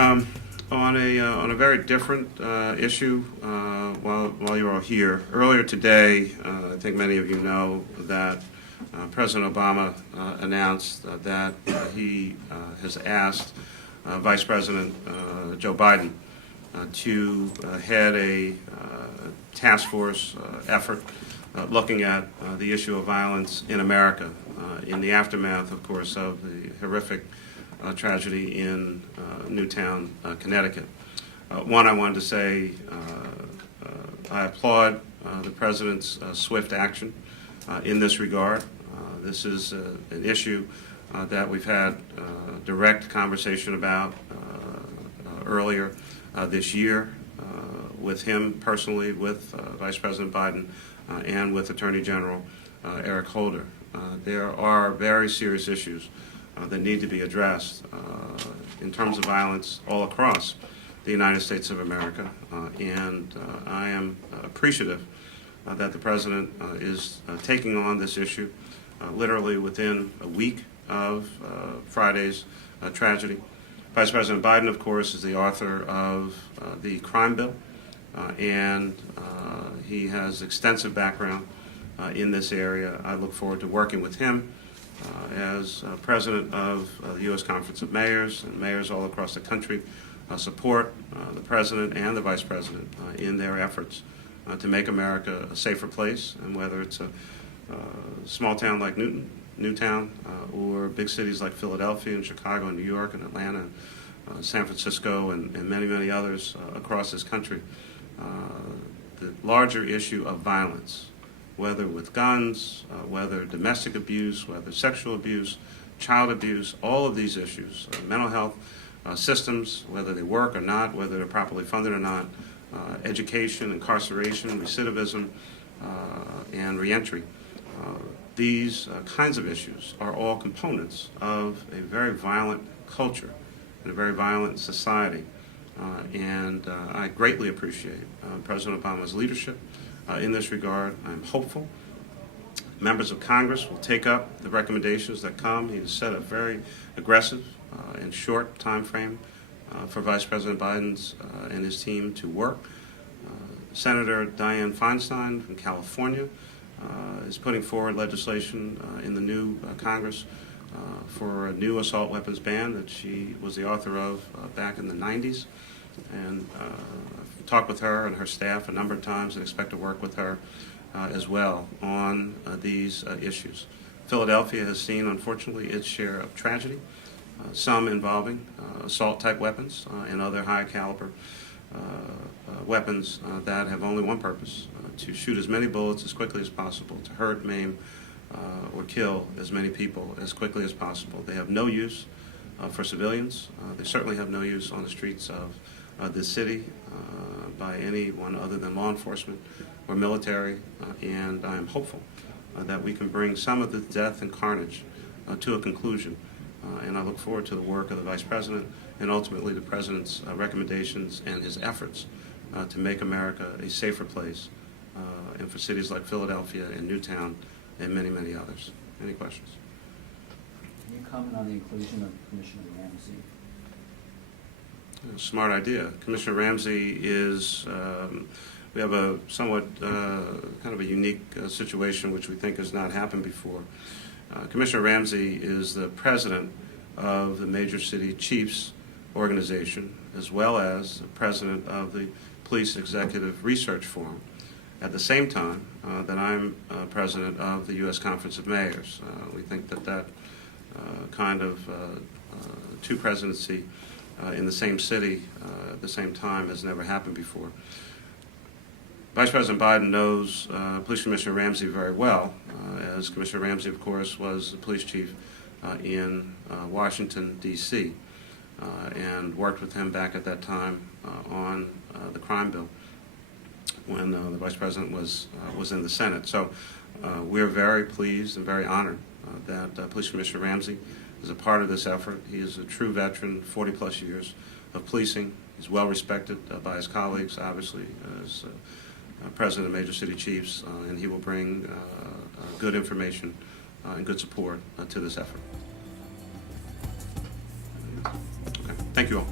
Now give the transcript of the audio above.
On a very different issue, while you're all here, earlier today, I think many of you know that President Obama announced that he has asked Vice President Joe Biden to head a task force effort looking at the issue of violence in America in the aftermath, of course, of the horrific tragedy in Newtown, Connecticut. One, I wanted to say I applaud the President's swift action in this regard. This is an issue that we've had direct conversation about earlier this year with him personally, with Vice President Biden, and with Attorney General Eric Holder. There are very serious issues that need to be addressed in terms of violence all across the United States of America, and I am appreciative that the President is taking on this issue literally within a week of Friday's tragedy. Vice President Biden, of course, is the author of the crime bill, and he has extensive background in this area. I look forward to working with him as president of the U.S. Conference of Mayors, and mayors all across the country support the president and the vice president in their efforts to make America a safer place, and whether it's a small town like Newtown, or big cities like Philadelphia and Chicago and New York and Atlanta, San Francisco, and many, many others across this country. The larger issue of violence, whether with guns, whether domestic abuse, whether sexual abuse, child abuse, all of these issues, mental health systems, whether they work or not, whether they're properly funded or not, education, incarceration, recidivism, and reentry. These kinds of issues are all components of a very violent culture and a very violent society. And I greatly appreciate President Obama's leadership in this regard. I'm hopeful members of Congress will take up the recommendations that come. He has set a very aggressive and short time frame for Vice President Biden's and his team to work. Senator Dianne Feinstein from California is putting forward legislation in the new Congress for a new assault weapons ban that she was the author of back in the 90s. And I've talked with her and her staff a number of times and expect to work with her as well on these issues. Philadelphia has seen, unfortunately, its share of tragedy, some involving assault-type weapons and other high-caliber weapons that have only one purpose, to shoot as many bullets as quickly as possible, to hurt, maim, or kill as many people as quickly as possible. They have no use for civilians. They certainly have no use on the streets of this city by anyone other than law enforcement or military, and I am hopeful that we can bring some of the death and carnage to a conclusion. And I look forward to the work of the Vice President and ultimately the President's recommendations and his efforts to make America a safer place, and for cities like Philadelphia and Newtown and many, many others. Any questions? Can you comment on the inclusion of Commissioner Ramsey? Smart idea. Commissioner Ramsey is, we have a somewhat kind of a unique situation which we think has not happened before. Commissioner Ramsey is the president of the Major City Chiefs organization, as well as the president of the Police Executive Research Forum, at the same time that I'm president of the U.S. Conference of Mayors. We think that kind of two presidency in the same city at the same time has never happened before. Vice President Biden knows Police Commissioner Ramsey very well, as Commissioner Ramsey, of course, was the police chief in Washington, D.C., and worked with him back at that time on the crime bill when the Vice President was in the Senate. So we're very pleased and very honored that Police Commissioner Ramsey is a part of this effort. He is a true veteran, 40-plus years of policing. He's well respected by his colleagues, obviously, as president of Major City Chiefs, and he will bring good information and good support to this effort. Okay. Thank you all.